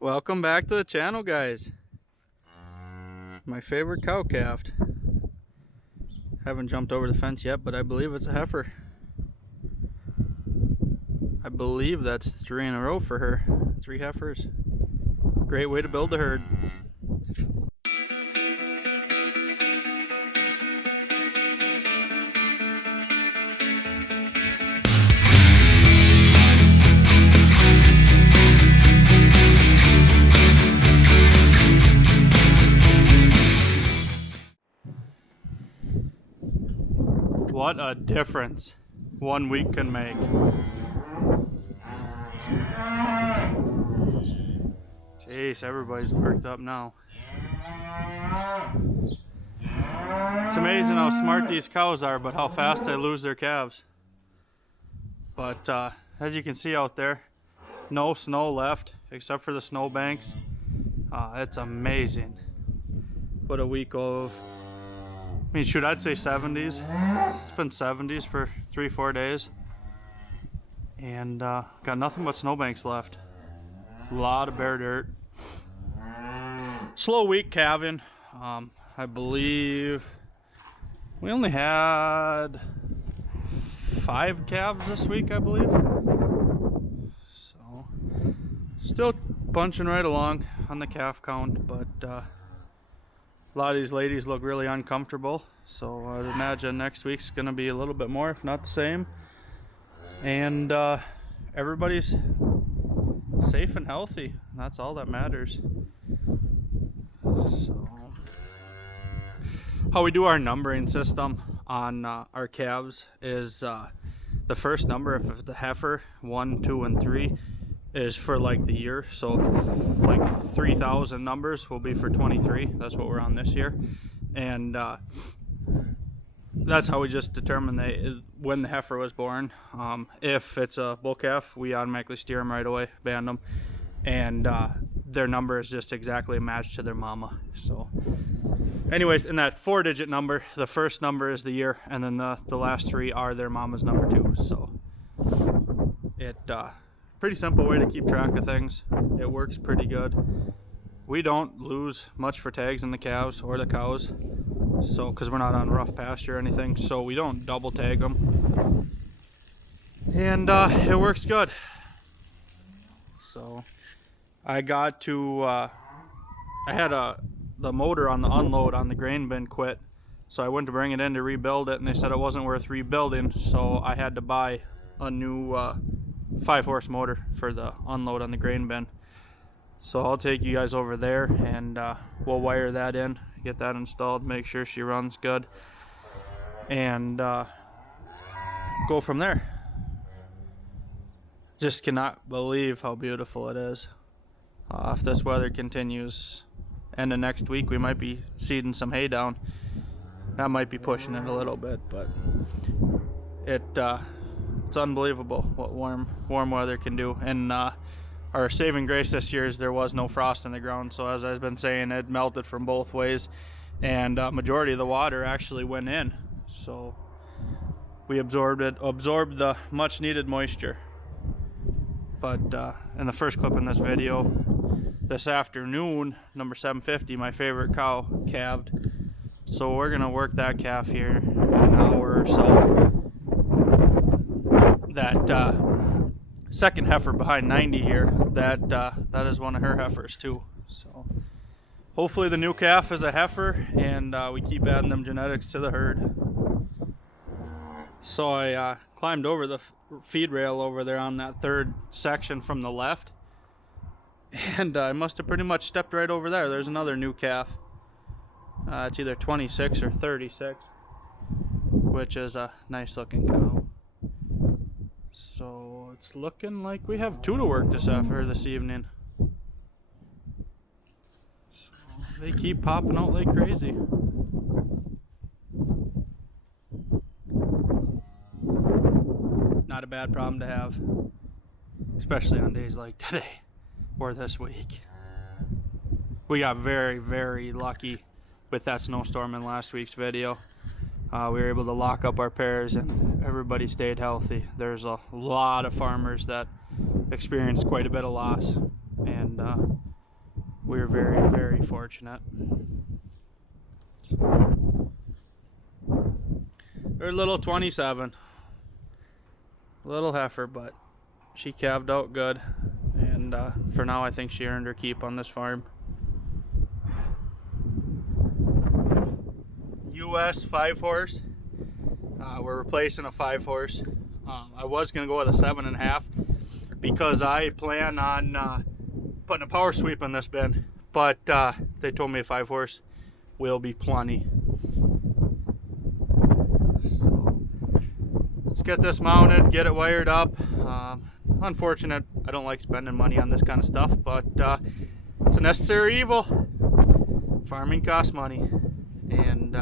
Welcome back to the channel, guys. My favorite cow calf. Haven't jumped over the fence yet, but I believe it's a heifer. I believe that's 3 in a row for her. 3 heifers. Great way to build a herd. What a difference 1 week can make. Jeez, everybody's worked up now. It's amazing how smart these cows are, but how fast they lose their calves. But as you can see out there, no snow left except for the snow banks. It's amazing. What a week of, I mean, shoot, I'd say 70s. It's been 70s for 3-4 days. And got nothing but snowbanks left. A lot of bare dirt. Slow week calving. I believe we only had 5 calves this week, I believe. So, still punching right along on the calf count, but a lot of these ladies look really uncomfortable, so I'd imagine next week's gonna be a little bit more, if not the same. And everybody's safe and healthy. That's all that matters. So, how we do our numbering system on our calves is the first number, if it's a heifer, 1, 2, and 3, is for like the year. So like 3,000 numbers will be for 23. That's what we're on this year. And that's how we just determine when the heifer was born. If it's a bull calf, we automatically steer them right away, band them, and their number is just exactly a match to their mama. So anyways, in that 4-digit number, the first number is the year, and then the last 3 are their mama's number too. So pretty simple way to keep track of things. It works pretty good. We don't lose much for tags in the calves or the cows, so because we're not on rough pasture or anything, so we don't double tag them, and it works good. So I got to I had the motor on the unload on the grain bin quit, so I went to bring it in to rebuild it, and they said it wasn't worth rebuilding, so I had to buy a new 5-horse motor for the unload on the grain bin. So I'll take you guys over there, and we'll wire that in, get that installed, make sure she runs good, and go from there. Just cannot believe how beautiful it is. If this weather continues, end of next week, we might be seeding some hay down. That might be pushing it a little bit, but it's unbelievable what warm weather can do. And our saving grace this year is there was no frost in the ground, so as I've been saying, it melted from both ways, and majority of the water actually went in, so we absorbed the much needed moisture. But in the first clip in this video, this afternoon, number 750, my favorite cow, calved. So we're gonna work that calf here in an hour or so. That second heifer behind 90 here, that is one of her heifers too. So hopefully the new calf is a heifer, and we keep adding them genetics to the herd. So I climbed over the feed rail over there on that 3rd section from the left, and I must have pretty much stepped right over there. There's another new calf. It's either 26 or 36, which is a nice looking cow. So it's looking like we have 2 to work this evening. So they keep popping out like crazy. Not a bad problem to have, especially on days like today or this week. We got very, very lucky with that snowstorm in last week's video. We were able to lock up our pairs, and everybody stayed healthy. There's a lot of farmers that experienced quite a bit of loss, and we're very, very fortunate. They're a little 27. Little heifer, but she calved out good. And for now, I think she earned her keep on this farm. US 5-horse. We're replacing a 5-horse. I was going to go with a 7.5 because I plan on putting a power sweep in this bin. But they told me a 5-horse will be plenty. So let's get this mounted, get it wired up. Unfortunate, I don't like spending money on this kind of stuff, but it's a necessary evil. Farming costs money, and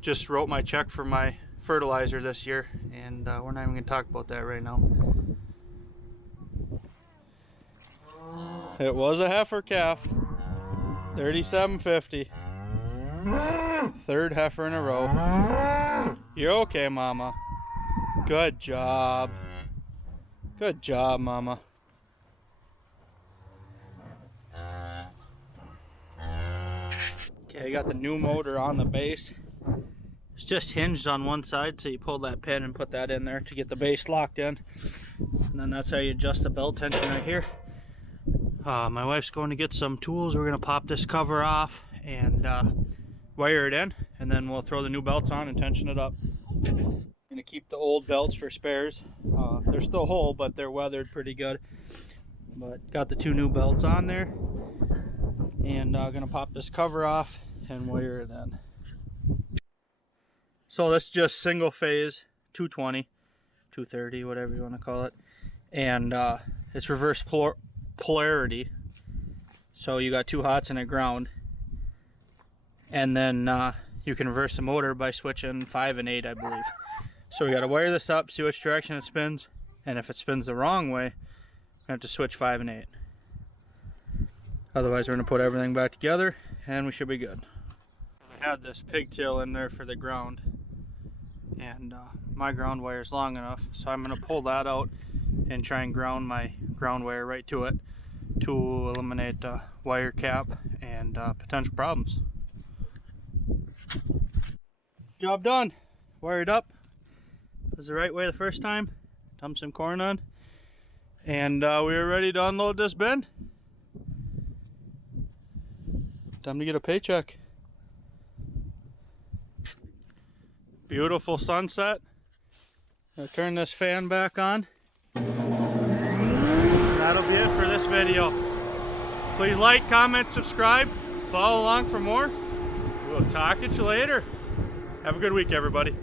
just wrote my check for my fertilizer this year, and we're not even going to talk about that right now. It was a heifer calf, 37.50. Third heifer in a row. You're okay, Mama. Good job. Good job, Mama. Okay, I got the new motor on the base. It's just hinged on one side, so you pull that pin and put that in there to get the base locked in. And then that's how you adjust the belt tension right here. My wife's going to get some tools. We're going to pop this cover off and wire it in, and then we'll throw the new belts on and tension it up. I'm going to keep the old belts for spares. They're still whole, but they're weathered pretty good. But got the 2 new belts on there, and I'm going to pop this cover off and wire it in. So that's just single phase 220, 230, whatever you want to call it, and it's reverse polarity. So you got 2 hots and a ground, and then you can reverse the motor by switching 5 and 8, I believe. So we got to wire this up, see which direction it spins, and if it spins the wrong way, we have to switch 5 and 8. Otherwise, we're going to put everything back together, and we should be good. I had this pigtail in there for the ground, and my ground wire is long enough, so I'm going to pull that out and try and ground my ground wire right to it to eliminate wire cap and potential problems. Job done. Wired up. It was the right way the first time. Dumped some corn on, and we are ready to unload this bin. Time to get a paycheck. Beautiful sunset. I'll turn this fan back on. That'll be it for this video. Please like, comment, subscribe, follow along for more. We'll talk at you later. Have a good week, everybody.